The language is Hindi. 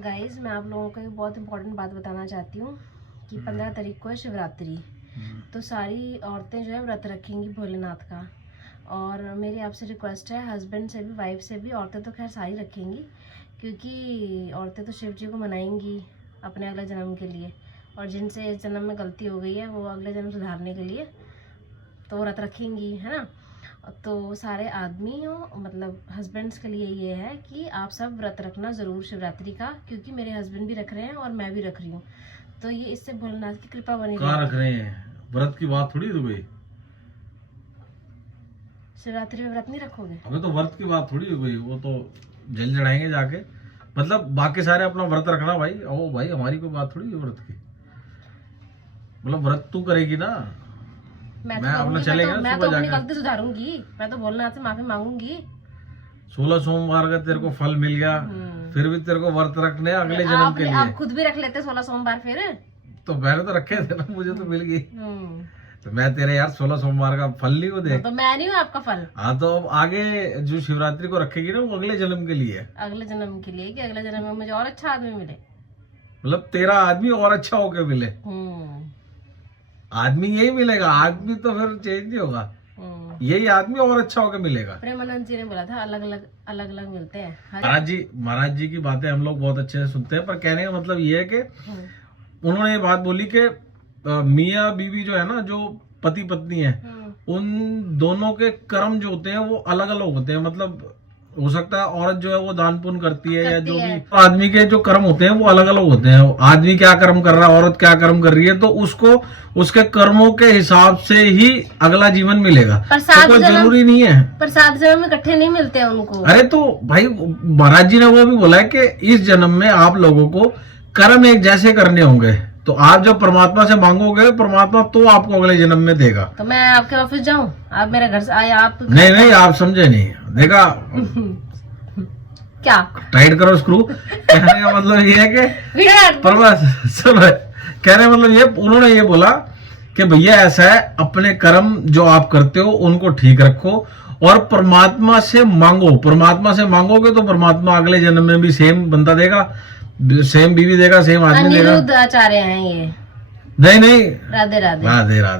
गाइज मैं आप लोगों को एक बहुत इंपॉर्टेंट बात बताना चाहती हूँ कि 15 तारीख को है शिवरात्रि। तो सारी औरतें जो है व्रत रखेंगी भोलेनाथ का। और मेरी आपसे रिक्वेस्ट है, हस्बैंड से भी वाइफ से भी, औरतें तो खैर सारी रखेंगी क्योंकि औरतें तो शिव जी को मनाएंगी अपने अगले जन्म के लिए, और जिनसे इस जन्म में गलती हो गई है वो अगले जन्म सुधारने के लिए तो व्रत रखेंगी, है ना। तो सारे आदमी हो, मतलब हस्बैंड्स के लिए ये है कि आप सब व्रत रखना ज़रूर शिवरात्रि का, क्योंकि मेरे हस्बैंड भी रख रहे हैं और मैं भी रख रही हूँ। तो ये इससे भोलेनाथ की कृपा बनी। कहाँ रख रहे हैं? व्रत की बात थोड़ी हो गई। शिवरात्रि में व्रत नहीं रखोगे? अबे तो व्रत की बात थोड़ी हो गई, वो तो जल चढ़ाएंगे जाके। मतलब बाकी सारे अपना व्रत रखना भाई। ओ भाई हमारी कोई बात थोड़ी है व्रत की। मतलब व्रत तू करेगी ना, मैं अपना चलेगा। मैं तो अपनी गलती सुधारूंगी, मैं तो भोलेनाथ से माफी मांगूंगी। 16 सोमवार का तेरे को फल मिल गया, फिर भी तेरे को व्रत रखने अगले जन्म के लिए। आप खुद भी रख लेते 16 सोमवार फिर। तो मैंने तो रखे थे ना, मुझे तो मिल गई। तो मैं तेरे यार 16 सोमवार का फल नहीं को देख। तो मैं नहीं हूँ आपका फल। हाँ तो अब आगे जो शिवरात्रि को रखेगी ना वो अगले जन्म के लिए। अगले जन्म के लिए कि अगले जन्म में मुझे और अच्छा आदमी मिले, मतलब तेरा आदमी और अच्छा होके मिले। आदमी यही मिलेगा, आदमी तो फिर चेंज नहीं होगा। यही आदमी और अच्छा होकर मिलेगा। प्रेमानंद जी ने बोला था अलग अलग मिलते हैं। महाराज जी की बातें हम लोग बहुत अच्छे से सुनते हैं, पर कहने का मतलब ये है कि उन्होंने ये बात बोली कि मियाँ बीवी जो है ना, जो पति पत्नी है, उन दोनों के कर्म जो होते हैं वो अलग अलग होते हैं। मतलब हो सकता है औरत जो है वो दान पुण्य करती है या जो भी, आदमी के जो कर्म होते हैं वो अलग अलग होते हैं। आदमी क्या कर्म कर रहा है, औरत क्या कर्म कर रही है, तो उसको उसके कर्मों के हिसाब से ही अगला जीवन मिलेगा। तो कोई जरूरी नहीं है। पर 7 जन्म इकट्ठे नहीं मिलते हैं उनको। अरे तो भाई महाराज जी ने वो भी बोला है कि इस जन्म में आप लोगों को कर्म एक जैसे करने होंगे। तो आप जब परमात्मा से मांगोगे, परमात्मा तो आपको अगले जन्म में देगा। तो मैं आपके ऑफिस जाऊं, आप मेरे घर से आए? आप नहीं आप समझे नहीं। देखा क्या टाइट करो स्क्रू। कहने का मतलब ये है कि सुनो, कहने का मतलब ये, उन्होंने ये बोला कि भैया ऐसा है, अपने कर्म जो आप करते हो उनको ठीक रखो और परमात्मा से मांगो। परमात्मा से मांगोगे तो परमात्मा अगले जन्म में भी सेम बंदा देगा, सेम बीवी देगा, सेम आदमी देगा। अनिरुद्ध आचार्य हैं ये। नहीं राधे राधे। राधे राधे।